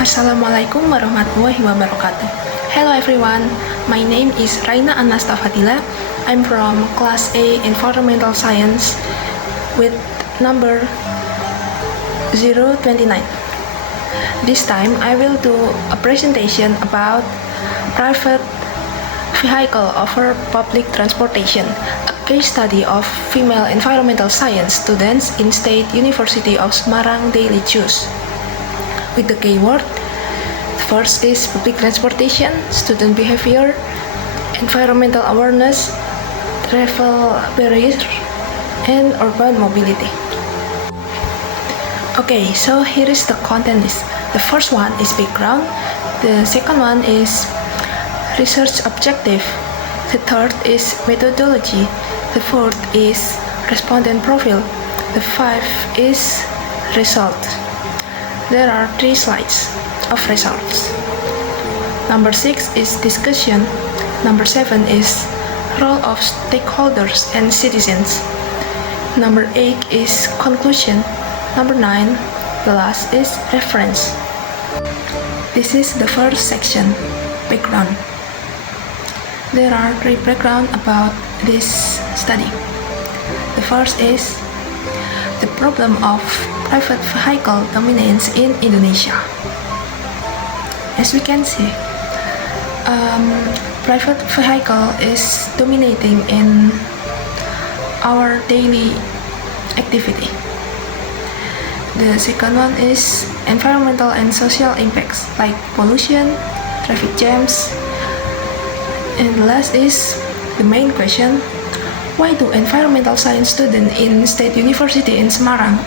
Assalamualaikum warahmatullahi wabarakatuh. Hello everyone, my name is Raina Anasta Fadila. I'm from Class A Environmental Science with number 029. This time I will do a presentation about private vehicle over public transportation, a case study of female environmental science students in State University of Semarang daily choose. With the keyword, the first is public transportation, student behavior, environmental awareness, travel barriers, and urban mobility. Okay, so here is the content list. The first one is background, the second one is research objective, the third is methodology, the fourth is respondent profile, the fifth is result. There are 3 slides of results. Number 6 is discussion. Number 7 is role of stakeholders and citizens. Number 8 is conclusion. Number 9, the last is reference. This is the first section, background. There are 3 background about this study. The first is the problem of private vehicle dominance in Indonesia. As we can see, private vehicle is dominating in our daily activity. The second one is environmental and social impacts like pollution, traffic jams, and the last is the main question: why do environmental science students in State University in Semarang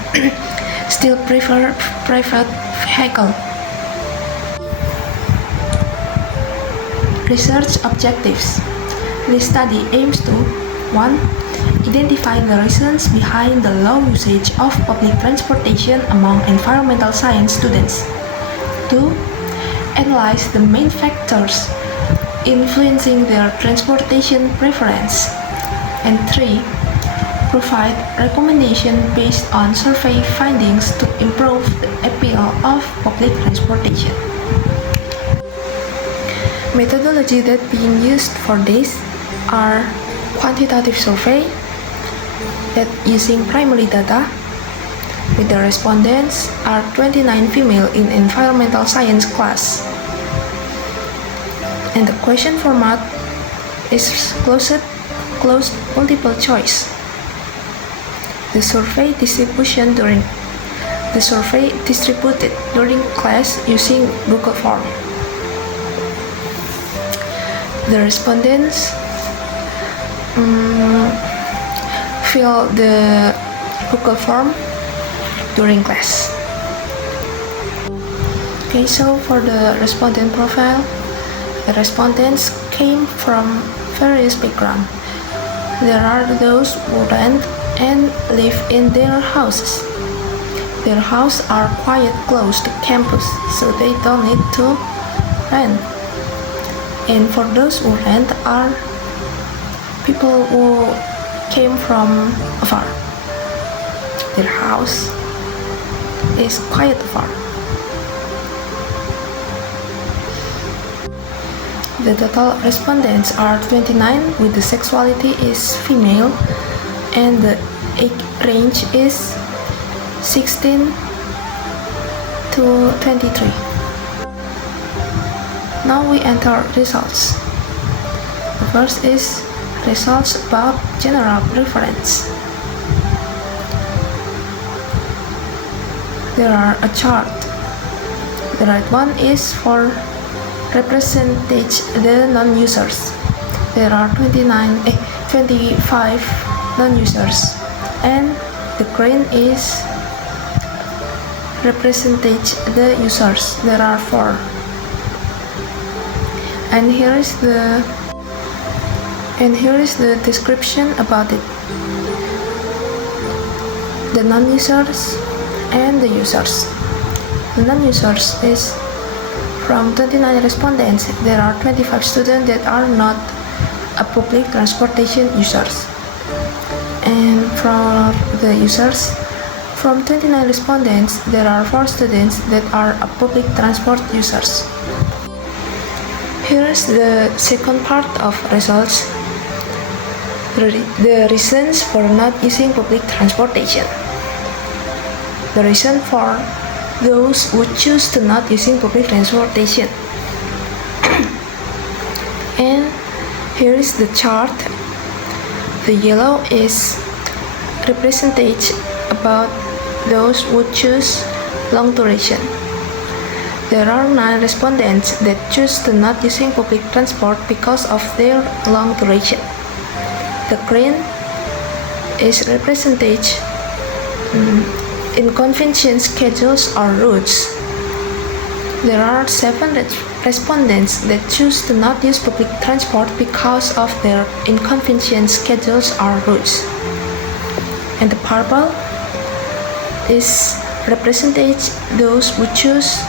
still prefer private vehicle? Research objectives. This study aims to 1. Identify the reasons behind the low usage of public transportation among environmental science students. 2. Analyze the main factors influencing their transportation preference. And 3. Provide recommendation based on survey findings to improve the appeal of public transportation. Methodology that being used for this are quantitative survey that using primary data with the respondents are 29 female in environmental science class. And the question format is closed multiple choice. The survey distributed during class using Google Form. The respondents fill the Google Form during class. Okay, so for the respondent profile, the respondents came from various backgrounds. There are those who rent and live in their houses. Their houses are quite close to campus, so they don't need to rent. And for those who rent are people who came from afar. Their house is quite far. The total respondents are 29 with the sexuality is female and the age range is 16 to 23. Now we enter results. The first is results about general preference. There are a chart. The right one is for representage the non-users. There are 25 non-users, and the green is representage the users. There are 4. And here is the description about it. The non-users and the users. The non-users is from 29 respondents. There are 25 students that are not a public transportation users. And for the users, From 29 respondents, there are 4 students that are public transport users. Here is the second part of results. The reasons for not using public transportation. The reason for those who choose to not using public transportation. And here is the chart. The yellow is representation about those who choose long duration. There are 9 respondents that choose to not using public transport because of their long duration. The green is representation inconvenient schedules or routes. There are 7 respondents that choose to not use public transport because of their inconvenient schedules or routes. And the purple is representing those who choose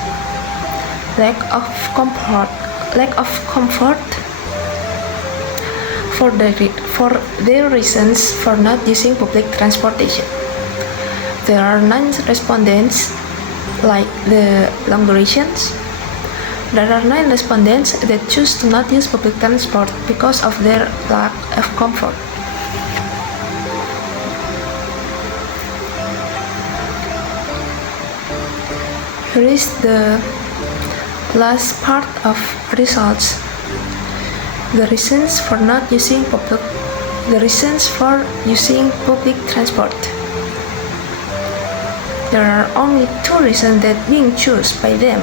lack of comfort for their reasons for not using public transportation. There are 9 respondents like the long durations. There are 9 respondents that choose to not use public transport because of their lack of comfort. Here is the last part of results. The reasons for using public transport. There are only 2 reasons that being chosen by them,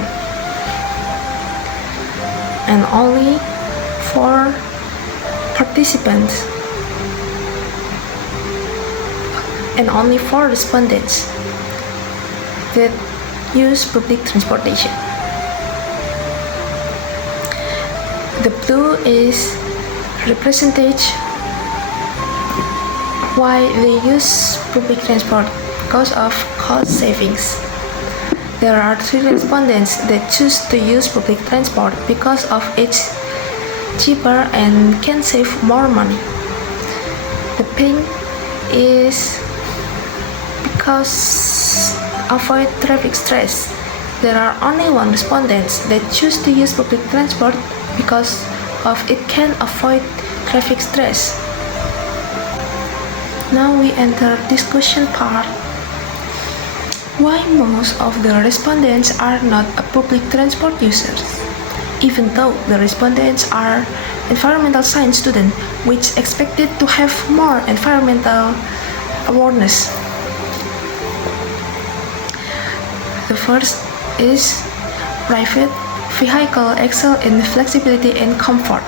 and only 4 participants, and only 4 respondents that use public transportation. The blue is representation why they use public transport because of cost savings. There are 3 respondents that choose to use public transport because of it's cheaper and can save more money. The pink is because avoid traffic stress. There are only 1 respondent that choose to use public transport because of it can avoid traffic stress. Now we enter discussion part. Why most of the respondents are not a public transport users, even though the respondents are environmental science students, which expected to have more environmental awareness. The first is private vehicle excel in flexibility and comfort.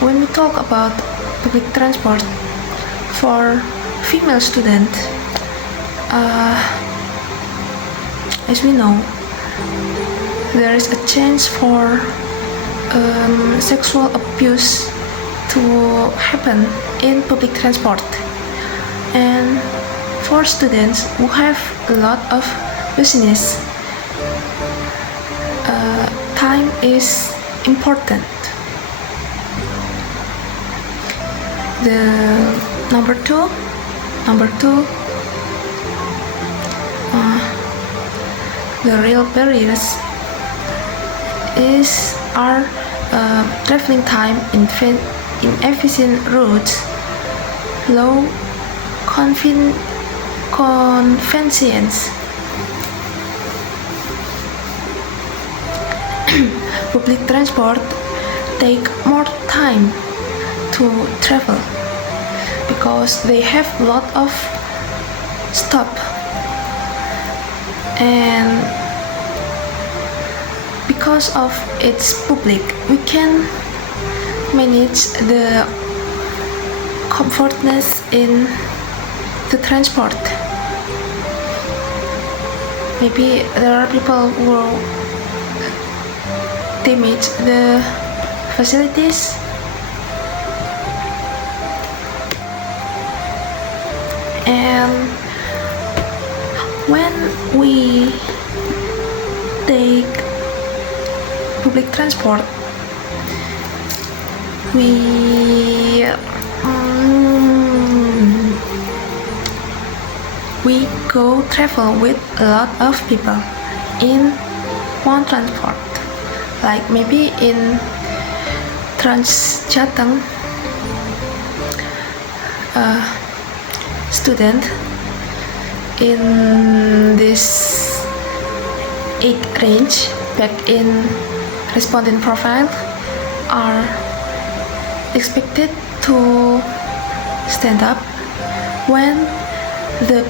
When we talk about public transport for female students, as we know, there is a chance for sexual abuse to happen in public transport, and for students who have a lot of business, time is important. The number two, the real barriers are traveling time, inefficient routes, low convenience. Public transport take more time to travel because they have a lot of stop, and because of its public, we can manage the comfortness in the transport. Maybe there are people who damage the facilities, and when we take public transport, we we go travel with a lot of people in one transport, like maybe in Transjateng, student in this age range back in respondent profile are expected to stand up when the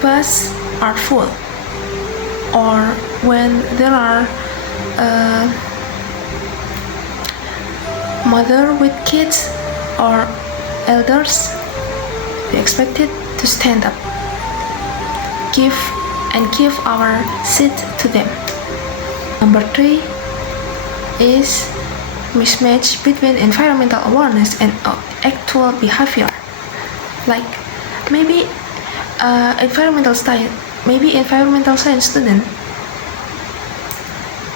bus are full, or when there are mother with kids or elders. We expected to stand up, give our seat to them. Number 3 is mismatch between environmental awareness and actual behavior. Like maybe environmental science student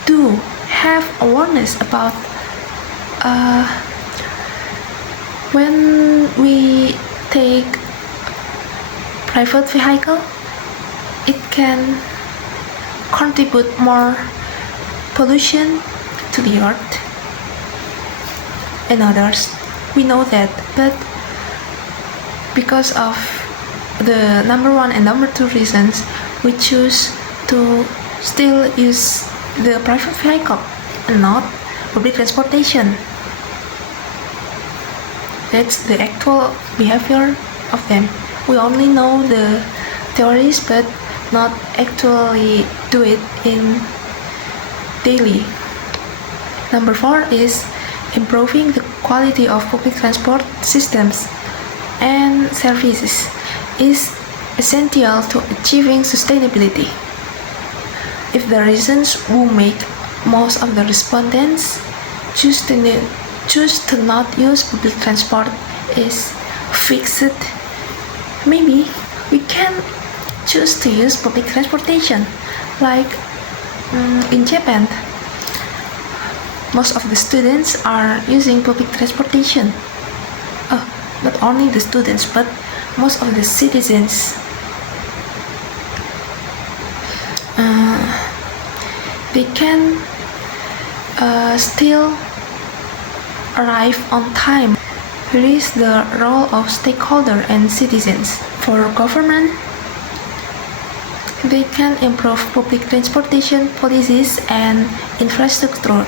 do have awareness about when we take private vehicle, it can contribute more pollution to the earth and others. We know that, but because of the number 1 and number 2 reasons, we choose to still use the private vehicle and not public transportation. That's the actual behavior of them. We only know the theories but not actually do it in daily. Number 4 is improving the quality of public transport systems and services is essential to achieving sustainability. If the reasons who make most of the respondents choose to not use public transport is fixed, maybe we can choose to use public transportation. Like in Japan, most of the students are using public transportation. Not only the students, but most of the citizens. They can still arrive on time. Here is the role of stakeholder and citizens. For government, they can improve public transportation policies and infrastructure.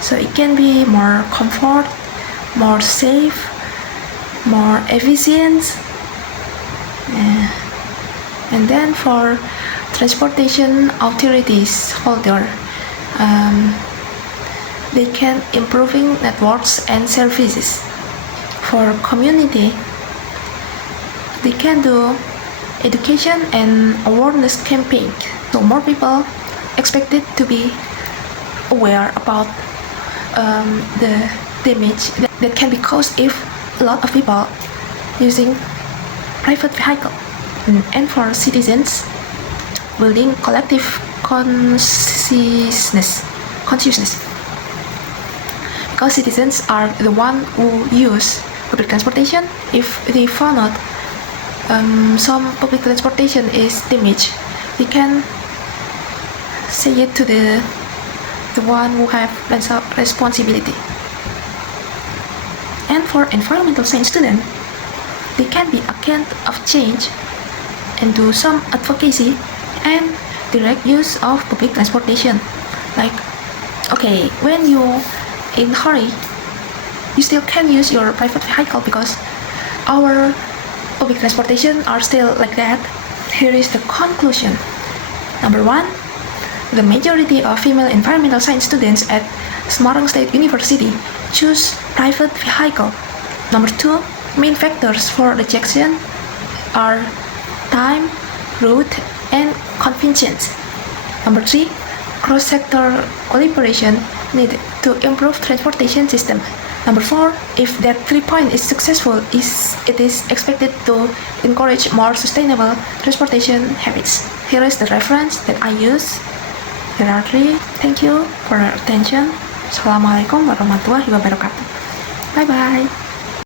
So it can be more comfort, more safe, more efficient. And then for transportation authorities holder, they can improving networks and services. For community, they can do education and awareness campaign. So more people expected to be aware about the damage that can be caused if a lot of people using private vehicle. And for citizens, building collective consciousness, because citizens are the one who use public transportation. If they found out some public transportation is damaged, they can say it to the one who have responsibility. And for environmental science student, they can be agent of change and do some advocacy and direct use of public transportation. Like, okay, when you in hurry, you still can use your private vehicle because our public transportation are still like that. Here is the conclusion. Number 1, the majority of female environmental science students at Semarang State University choose private vehicle. Number 2, main factors for rejection are time, route, and convenience. Number 3, cross-sector collaboration needed to improve transportation system. Number 4, if that 3 point is successful, it is expected to encourage more sustainable transportation habits. Here is the reference that I use. Here are 3. Thank you for your attention. Assalamualaikum warahmatullahi wabarakatuh. Bye bye.